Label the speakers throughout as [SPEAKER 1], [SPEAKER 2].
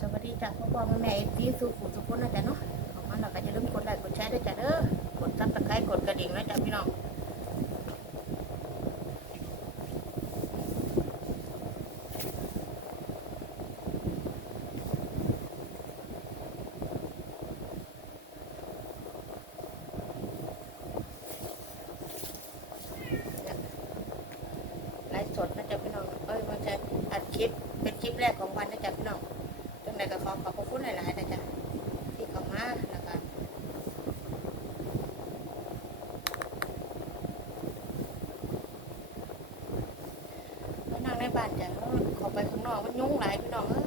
[SPEAKER 1] สวัสดีจ้ะพ่อพ่อแม่แม่เอฟซีสุขุสุขุนนะจ๊ะเนาะของมันเราก็จะลืมกดไลค์กดแชร์ด้วยจ้ะเด้อกดซับสไครต์กดกระดิ่งนะจ๊ะพี่น้องไลฟ์สดนะจ๊ะพี่น้องเอ้ยมันจะอัดคลิปเป็นคลิปแรกของวันนะจ๊ะพี่น้องจังใดก็ขอขอบพระคุณหลายๆนะจ๊ะที่เข้ามาแล้วก็ ไปนั่งในบ้านจ้ะเขอไปข้างนอกมันยุ่ง หลายพี่น้องเอ้ย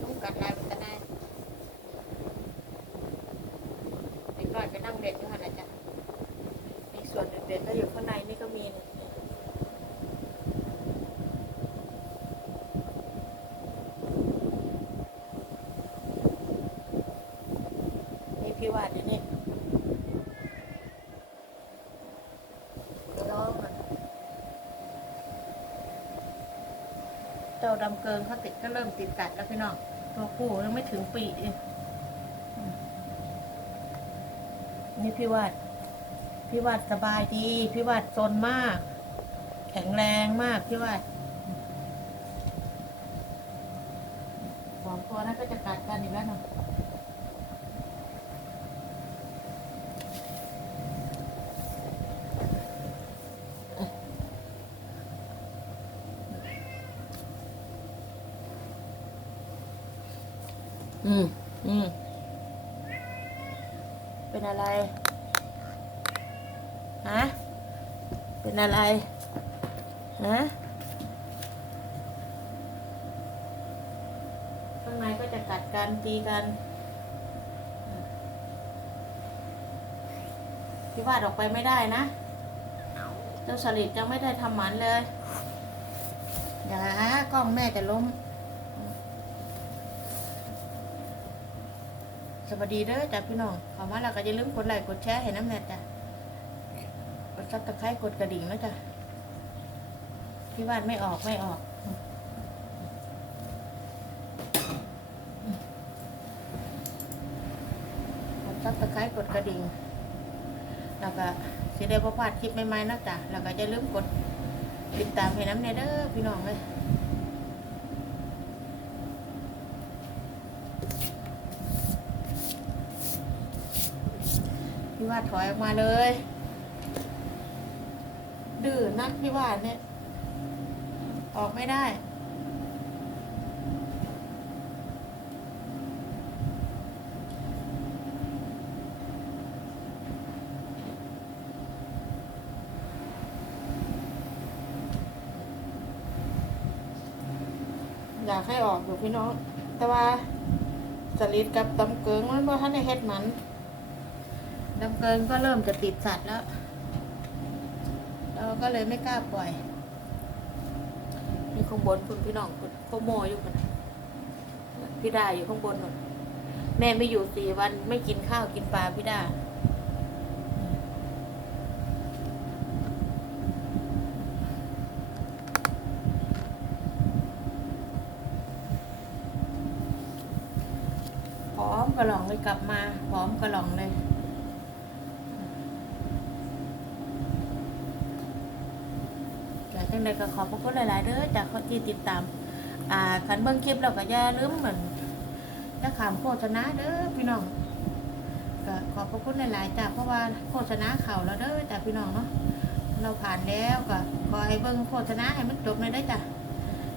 [SPEAKER 1] ยุ่งกัดหลายมันก็ได้เด็กน้อยไปนั่งเล่นอยู่หันนะจ๊ะมีส่วนเด็กๆก็อยู่ข้างในนี่ก็มีนี่พี่วาดอยู่นี่ร้องอะ เจ้าดำเกินเขาติดก็เริ่มติดกัดแล้วพี่น้องตัวผู้ยังไม่ถึงปีเองนี่พี่วาดพี่วาดสบายดี พี่วาดซนมาก แข็งแรงมากพี่วาดสองตัวนั้นก็จะกัดกันอีกแล้วเนาะ อืมอืมเป็นอะไร ฮะ เป็นอะไร ฮะข้างในก็จะกัดกันตีกันพี่วาดออกไปไม่ได้นะ เจ้าสลิดยังไม่ได้ทำหมันเลย อย่ากล้องแม่จะล้ม สวัสดีเด้อจ้ะพี่น้องขอมาแล้วก็อย่าลืมกดไลค์กดแชร์ให้น้ำแน่จ้ะกดซับสไครต์กดกระดิ่งนะจ้ะพี่บ้านไม่ออกไม่ออกกดซับสไครต์กดกระดิ่ง แล้วก็สิได้ประพลาดคลิปใหม่ๆนะจ้ะแล้วก็อย่าลืมกดติดตามให้น้ำแน่เด้อพี่น้องเลย พี่ว่าถอยออกมาเลย ดื้อนักพี่ว่าเนี่ย ออกไม่ได้อยากให้ออกอยู่พี่น้อง แต่ว่าสลิดกับตำเกิงมันว่าท่านในเฮ็ดมัน ดำเกินก็เริ่มจะติดสัตว์แล้ว เราก็เลยไม่กล้าปล่อย นี่ข้างบนคุณพี่น้องคุณโคโมอยู่กันพี่ดาอยู่ข้างบนนู่นแม่ไม่อยู่สี่วันไม่กินข้าวกินปลาพี่ดาพร้อมกระหล่องเลยกลับมาพร้อมกระหล่องเลย จังใดก็ขอบพระคุณหลาย ๆเด้อจากเขาที่ติดตาม อ่าคันเบิ่งคลิปเราก็อย่าลืมเหมือนจะขามโฆษณาเด้อพี่น้องก็ขอบพระคุณหลาย ๆจ้ะเพราะว่าโฆษณาเข่าแล้วเด้อจ้ะพี่น้องเนาะเราผ่านแล้วก็ขอให้เบิ่งโฆษณาให้มันจบเลยได้จ้ะ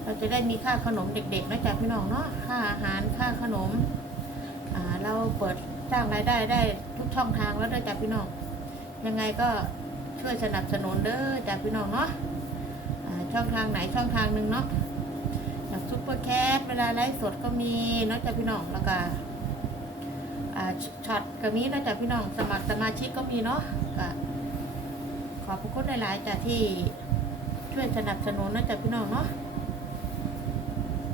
[SPEAKER 1] เราจะได้มีค่าขนมเด็ก ๆ นะจ้ะพี่น้องเนาะค่าอาหารค่าขนมอ่าเราเปิดสร้างรายได้ได้ทุกช่องทางแล้วเด้อจ้ะพี่น้องยังไงก็ช่วยสนับสนุนเด้อจ้ะพี่น้องเนาะ ช่องทางไหนช่องทางหนึ่งเนาะจากซุปเปอร์แคทเวลาไลฟ์สดก็มีนอกจากพี่น้องแล้วก็ช็อตก็มีนอกจากพี่น้องสมัครสมาชิกก็มีเนาะก็ขอบพระคุณหลายๆจากที่ช่วยสนับสนุนนอกจากพี่น้องเนาะ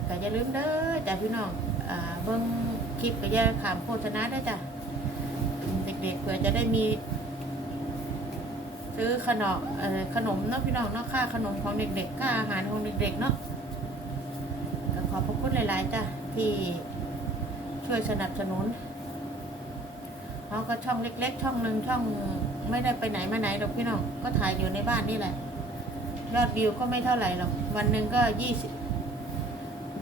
[SPEAKER 1] ก็อย่าลืมเด้อจากพี่น้องเบิ้งคลิปก็อย่าขามโฆษณาเด้จ้ะเด็กๆเผื่อจะได้มี ซื้อขนมเอ่อขนมเนาะพี่น้องเนาะค่าขนมของเด็กๆค่าอาหารของเด็กๆเนาะก็ขอบพระคุณหลาย ๆ จ้ะ ที่ช่วยสนับสนุนเขาก็ช่องเล็ก ๆ ช่องหนึ่งช่องไม่ได้ไปไหนมาไหนหรอกพี่น้องก็ถ่ายอยู่ในบ้านนี่แหละ ยอดวิวก็ไม่เท่าไหร่หรอกวันหนึ่งก็ยี่สิบ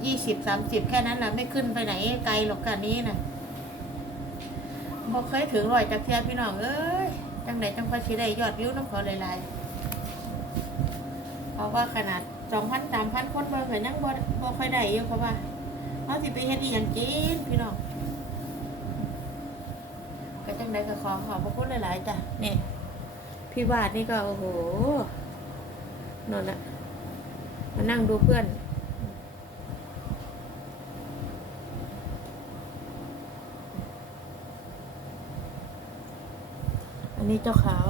[SPEAKER 1] ยี่สิบสามสิบแค่นั้นแหละไม่ขึ้นไปไหนไกลหรอกกันนี้นะบอเคยถึงร้อยจากเทียพี่น้องเอ้ย จังไหนจังพอชิได้ยอดวิวน้ำขอหลายๆเพราะว่าขนาดสองพันสามพันคนเบิ่งก็ยังบ่บ่ค่อยได้อยู่เพราะว่าเขาสิไปเฮ็ดอีหยังจีนพี่น้องก็จังไดก็ขอขอบพระคุณหลายๆจ้ะนี่พี่วาดนี่ก็โอ้โหนนน่ะมานั่งดูเพื่อน อั นี้เจ้าขาว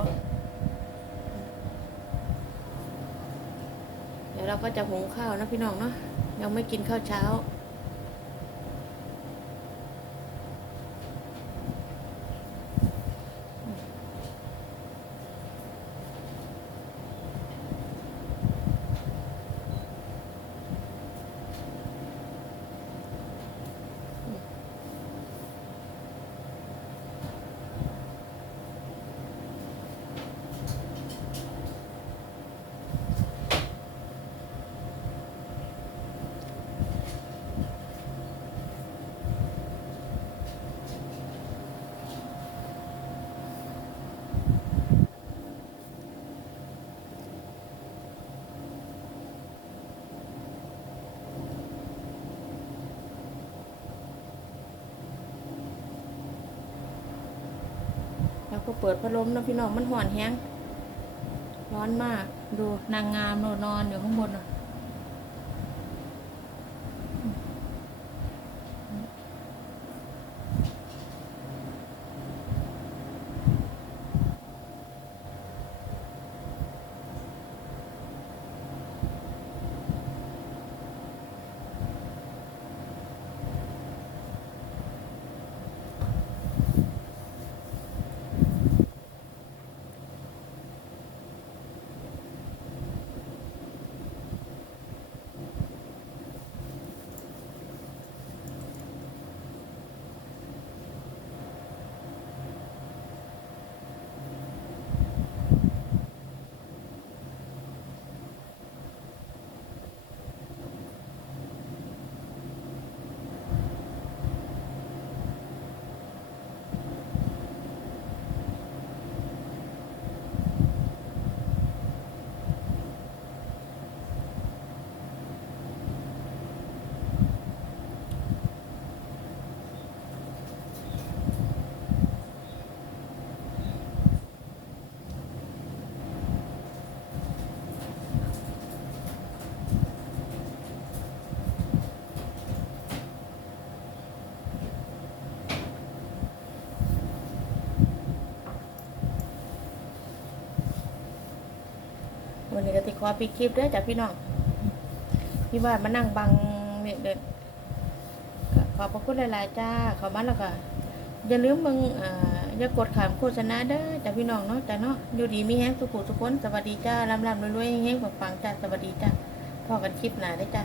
[SPEAKER 1] เดี๋ยวเราก็จะหุงข้าวนะพี่น้องเนาะยังไม่กินข้าวเช้า แล้วก็เปิดพัดลมนะพี่น้องมันห่อนแห้งร้อนมาก ดูนางงามนอนอยู่ข้างบนน่ะ ขอปิดคลิปด้วยจ้ะพี่น้องพี่ว่ามานั่งบังเนี่ยเด็ดก็ขอบพระคุณหลายๆจ้าขอมาแล้วก็อย่าลืมมึงอ่าอย่ากดขามโฆษณาเด้อจ้ะพี่น้องเนาะจ้ะเนาะอยู่ดีมีแฮงสุขุสุขนสวัสดีจ้าลำลำรวยๆแฮงๆปังๆจ้าสวัสดีจ้าพอกันคลิปหนาได้จ้า